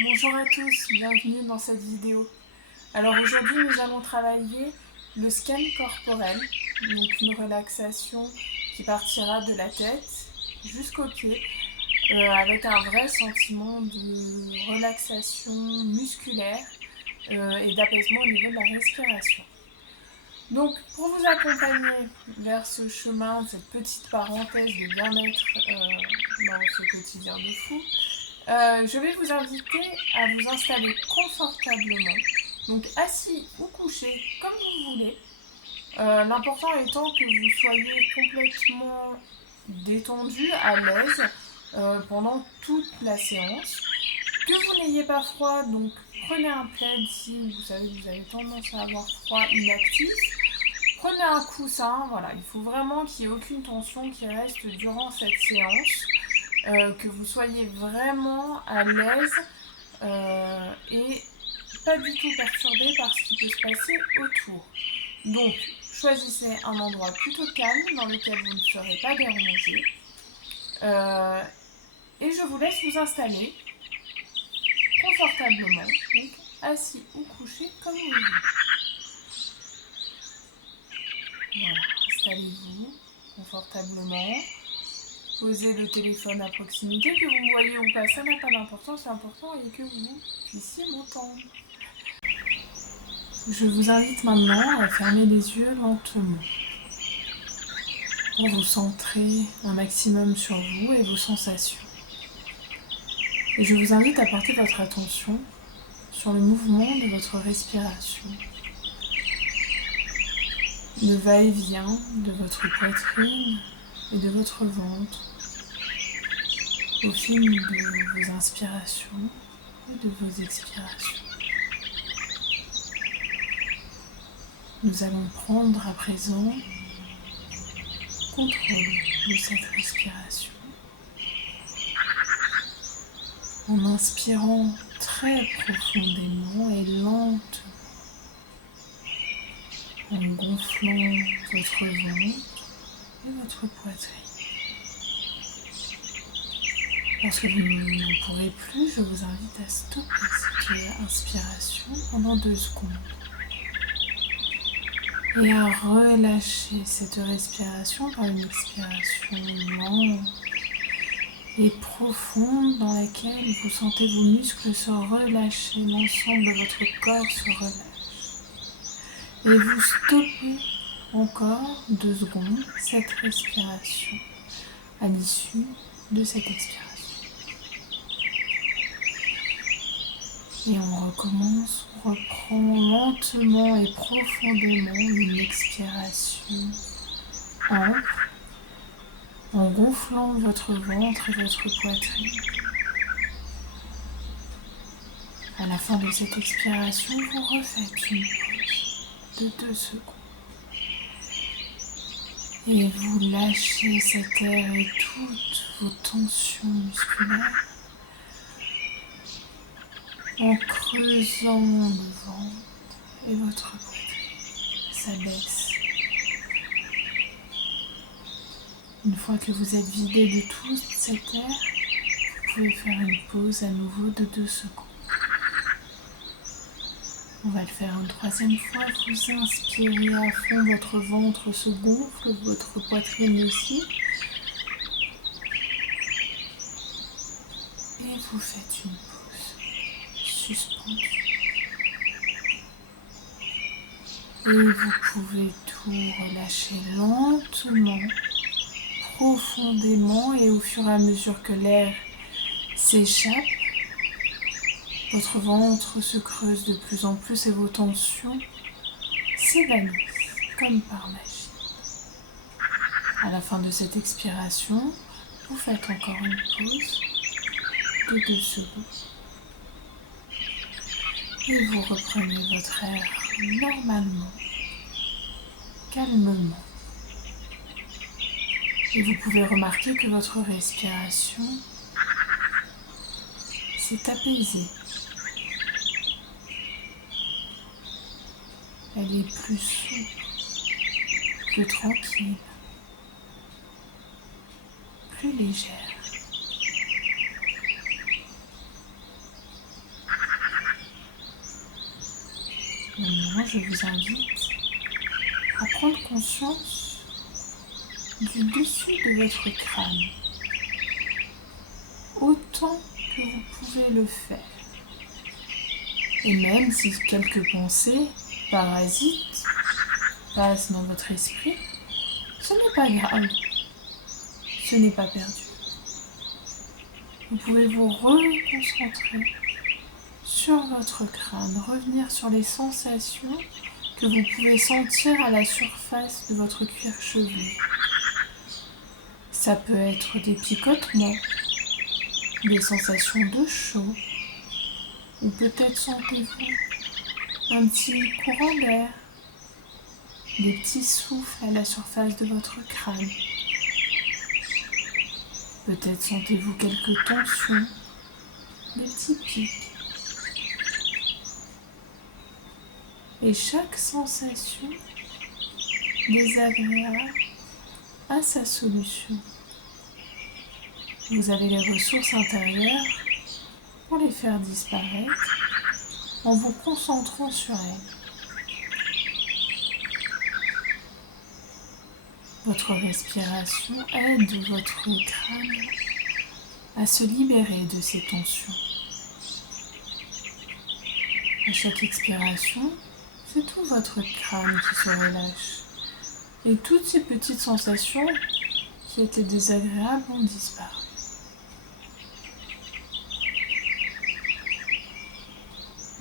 Bonjour à tous, bienvenue dans cette vidéo. Alors aujourd'hui nous allons travailler le scan corporel, donc une relaxation qui partira de la tête jusqu'aux pieds avec un vrai sentiment de relaxation musculaire et d'apaisement au niveau de la respiration. Donc pour vous accompagner vers ce chemin, cette petite parenthèse de bien-être dans ce quotidien de fou, je vais vous inviter à vous installer confortablement, donc assis ou couché comme vous voulez. L'important étant que vous soyez complètement détendu, à l'aise pendant toute la séance. Que vous n'ayez pas froid, donc prenez un plaid si vous savez que vous avez tendance à avoir froid inactif. Prenez un coussin, voilà, il faut vraiment qu'il n'y ait aucune tension qui reste durant cette séance. Que vous soyez vraiment à l'aise et pas du tout perturbé par ce qui peut se passer autour. Donc, choisissez un endroit plutôt calme dans lequel vous ne serez pas dérangé. Et je vous laisse vous installer confortablement, donc assis ou couché comme vous voulez. Voilà, installez-vous confortablement. Posez le téléphone à proximité, que vous me voyez ou pas, ça n'a pas d'importance, l'important est que vous puissiez m'entendre. Je vous invite maintenant à fermer les yeux lentement pour vous centrer un maximum sur vous et vos sensations. Et je vous invite à porter votre attention sur le mouvement de votre respiration, le va-et-vient de votre poitrine et de votre ventre au fil de vos inspirations et de vos expirations. Nous allons prendre à présent contrôle de cette respiration en inspirant très profondément et lentement, en gonflant votre ventre et votre poitrine. Lorsque vous n'en pourrez plus, je vous invite à stopper cette inspiration pendant 2 secondes et à relâcher cette respiration par une expiration lente et profonde dans laquelle vous sentez vos muscles se relâcher, l'ensemble de votre corps se relâche. Et vous stoppez encore 2 secondes cette respiration à l'issue de cette expiration. Et on recommence, on reprend lentement et profondément une expiration ample en gonflant votre ventre et votre poitrine. À la fin de cette expiration, vous refaites une pause de 2 secondes. Et vous lâchez cet air et toutes vos tensions musculaires en creusant le ventre et votre poitrine. Ça baisse. Une fois que vous êtes vidé de tout cet air, vous pouvez faire une pause à nouveau de 2 secondes. On va le faire une 3e fois. Vous inspirez à fond, votre ventre se gonfle, votre poitrine aussi. Et vous faites une pause suspendue. Et vous pouvez tout relâcher lentement, profondément, et au fur et à mesure que l'air s'échappe, votre ventre se creuse de plus en plus et vos tensions s'évanouissent comme par magie. À la fin de cette expiration, vous faites encore une pause de 2 secondes. Et vous reprenez votre air normalement, calmement. Et vous pouvez remarquer que votre respiration s'est apaisée. Elle est plus souple, plus tranquille, plus légère. Maintenant, je vous invite à prendre conscience du dessus de votre crâne, autant que vous pouvez le faire. Et même si quelques pensées parasites passent dans votre esprit, ce n'est pas grave, ce n'est pas perdu. Vous pouvez vous reconcentrer sur votre crâne, revenir sur les sensations que vous pouvez sentir à la surface de votre cuir chevelu. Ça peut être des picotements, des sensations de chaud, ou peut-être sentez-vous un petit courant d'air, des petits souffles à la surface de votre crâne. Peut-être sentez-vous quelques tensions, des petits pics. Et chaque sensation désagréable a sa solution. Vous avez les ressources intérieures pour les faire disparaître en vous concentrant sur elles. Votre respiration aide votre crâne à se libérer de ces tensions. À chaque expiration, c'est tout votre crâne qui se relâche. Et toutes ces petites sensations qui étaient désagréables ont disparu.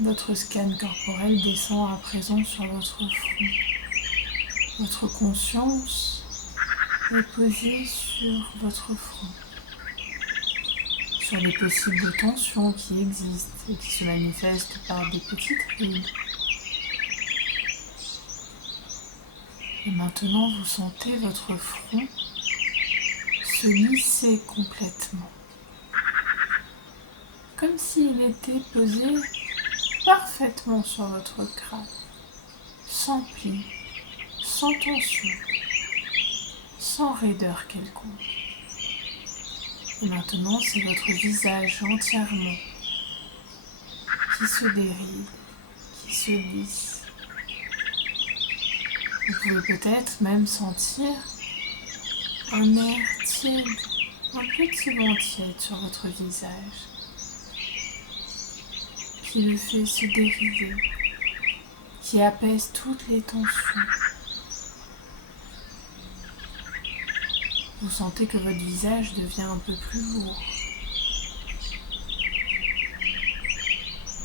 Votre scan corporel descend à présent sur votre front. Votre conscience est posée sur votre front, sur les possibles tensions qui existent et qui se manifestent par des petites rides. Et maintenant, vous sentez votre front se lisser complètement, comme s'il était posé parfaitement sur votre crâne, sans plis, sans tension, sans raideur quelconque. Et maintenant, c'est votre visage entièrement qui se déride, qui se lisse. Vous pouvez peut-être même sentir un air tiède, un petit vent tiède sur votre visage, qui le fait se dériver, qui apaise toutes les tensions. Vous sentez que votre visage devient un peu plus lourd.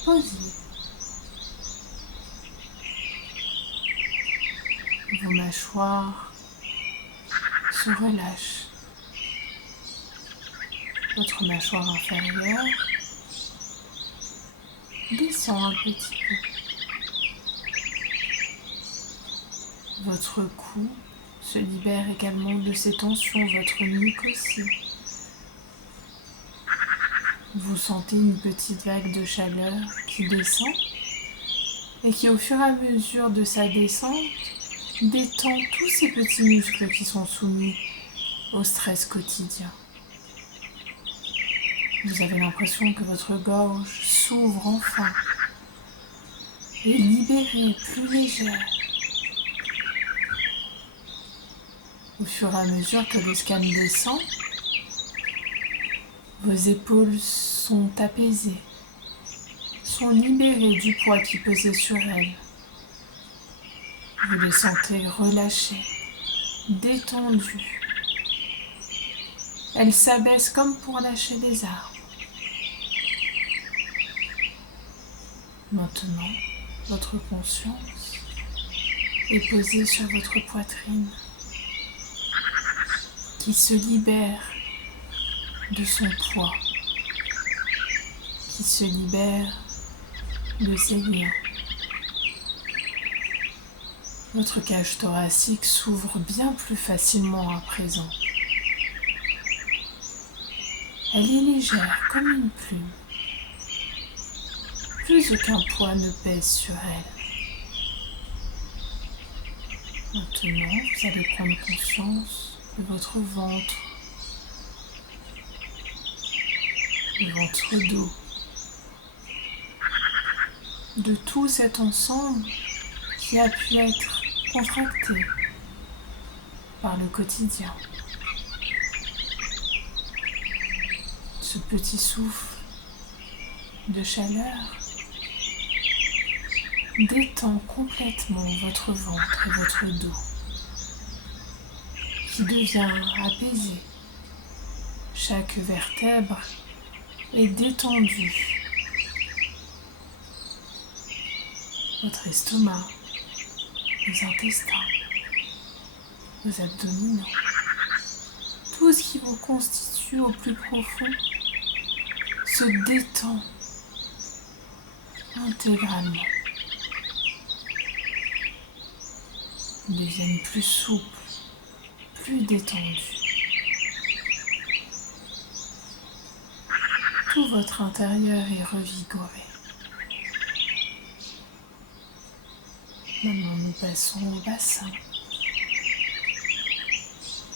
Posez. Vos mâchoires se relâchent. Votre mâchoire inférieure descend un petit peu. Votre cou se libère également de ces tensions, votre nuque aussi. Vous sentez une petite vague de chaleur qui descend et qui, au fur et à mesure de sa descente, détend tous ces petits muscles qui sont soumis au stress quotidien. Vous avez l'impression que votre gorge s'ouvre enfin et est libérée, plus légère. Au fur et à mesure que le scan descend, vos épaules sont apaisées, sont libérées du poids qui pesait sur elles. Vous les sentez relâchées, détendues. Elles s'abaissent comme pour lâcher des arbres. Maintenant, votre conscience est posée sur votre poitrine, qui se libère de son poids, qui se libère de ses liens. Votre cage thoracique s'ouvre bien plus facilement à présent. Elle est légère comme une plume. Plus aucun poids ne pèse sur elle. Maintenant, vous allez prendre conscience de votre ventre, de votre dos, de tout cet ensemble qui a pu être contracté par le quotidien. Ce petit souffle de chaleur détend complètement votre ventre et votre dos, qui devient apaisé. Chaque vertèbre est détendue. Votre estomac, vos intestins, vos abdominaux, tout ce qui vous constitue au plus profond se détend intégralement. Ils deviennent plus souples, plus détendus. Tout votre intérieur est revigoré. Maintenant, nous passons au bassin.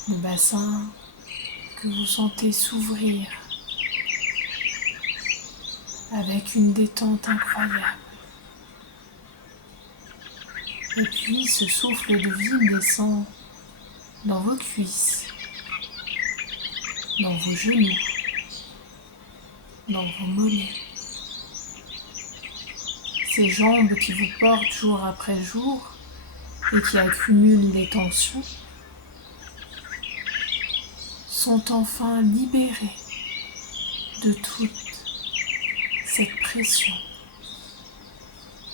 Le bassin que vous sentez s'ouvrir avec une détente incroyable. Et puis ce souffle de vie descend dans vos cuisses, dans vos genoux, dans vos mollets. Ces jambes qui vous portent jour après jour et qui accumulent les tensions sont enfin libérées de toute cette pression.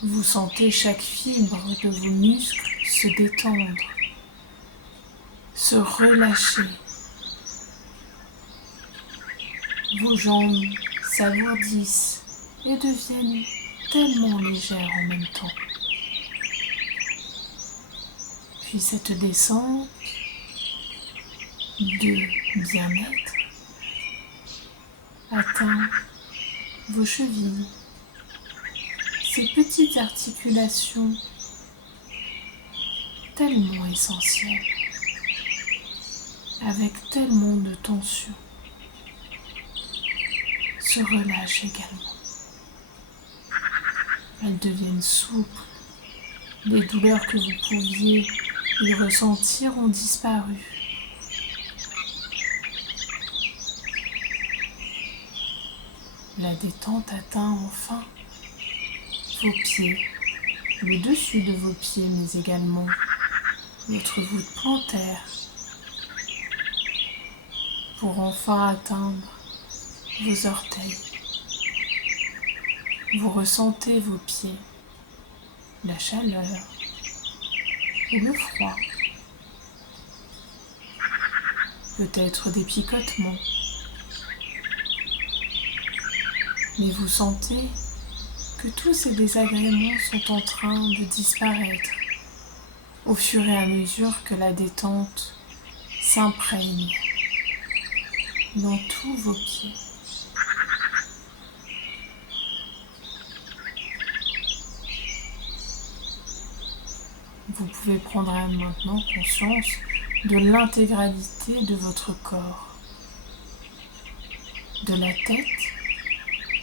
Vous sentez chaque fibre de vos muscles se détendre, se relâcher. Vos jambes s'alourdissent et deviennent tellement légères en même temps. Puis cette descente de bien-être atteint vos chevilles, ces petites articulations tellement essentielles, avec tellement de tension, se relâchent également. Elles deviennent souples. Les douleurs que vous pouviez y ressentir ont disparu. La détente atteint enfin vos pieds, le dessus de vos pieds, mais également votre voûte plantaire, pour enfin atteindre vos orteils. Vous ressentez vos pieds, la chaleur ou le froid, peut-être des picotements, mais vous sentez que tous ces désagréments sont en train de disparaître au fur et à mesure que la détente s'imprègne dans tous vos pieds. Vous pouvez prendre maintenant conscience de l'intégralité de votre corps, de la tête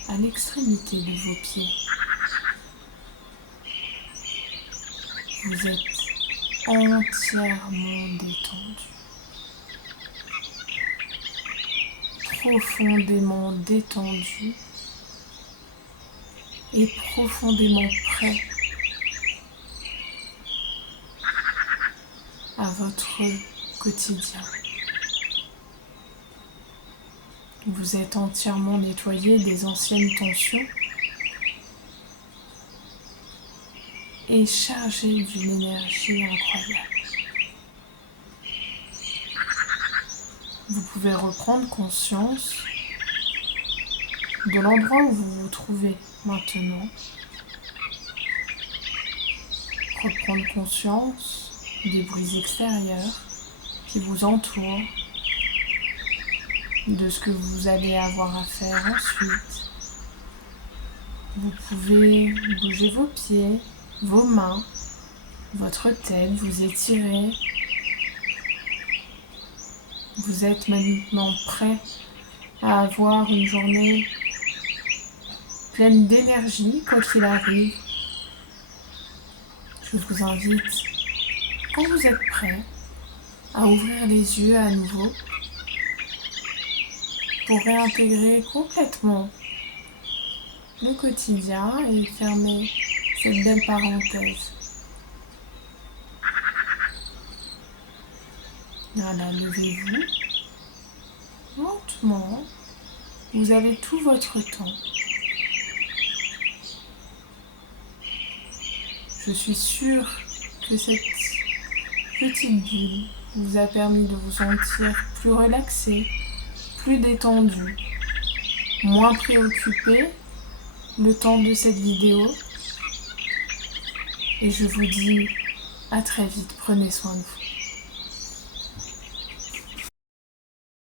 à l'extrémité de vos pieds. Vous êtes entièrement détendu, profondément détendu et profondément prêt à votre quotidien. Vous êtes entièrement nettoyé des anciennes tensions et chargé d'une énergie incroyable. Vous pouvez reprendre conscience de l'endroit où vous vous trouvez maintenant. Reprendre conscience des bruits extérieurs qui vous entourent, de ce que vous allez avoir à faire ensuite. Vous pouvez bouger vos pieds, vos mains, votre tête, vous étirer. Vous êtes maintenant prêt à avoir une journée pleine d'énergie, quoi qu'il arrive, Je vous invite, quand vous êtes prêt, à ouvrir les yeux à nouveau pour réintégrer complètement le quotidien et fermer cette belle parenthèse. Voilà, levez-vous lentement. Vous avez tout votre temps. Je suis sûre que cette petite bulle vous a permis de vous sentir plus relaxé, plus détendu, moins préoccupé le temps de cette vidéo. Et je vous dis à très vite, prenez soin de vous.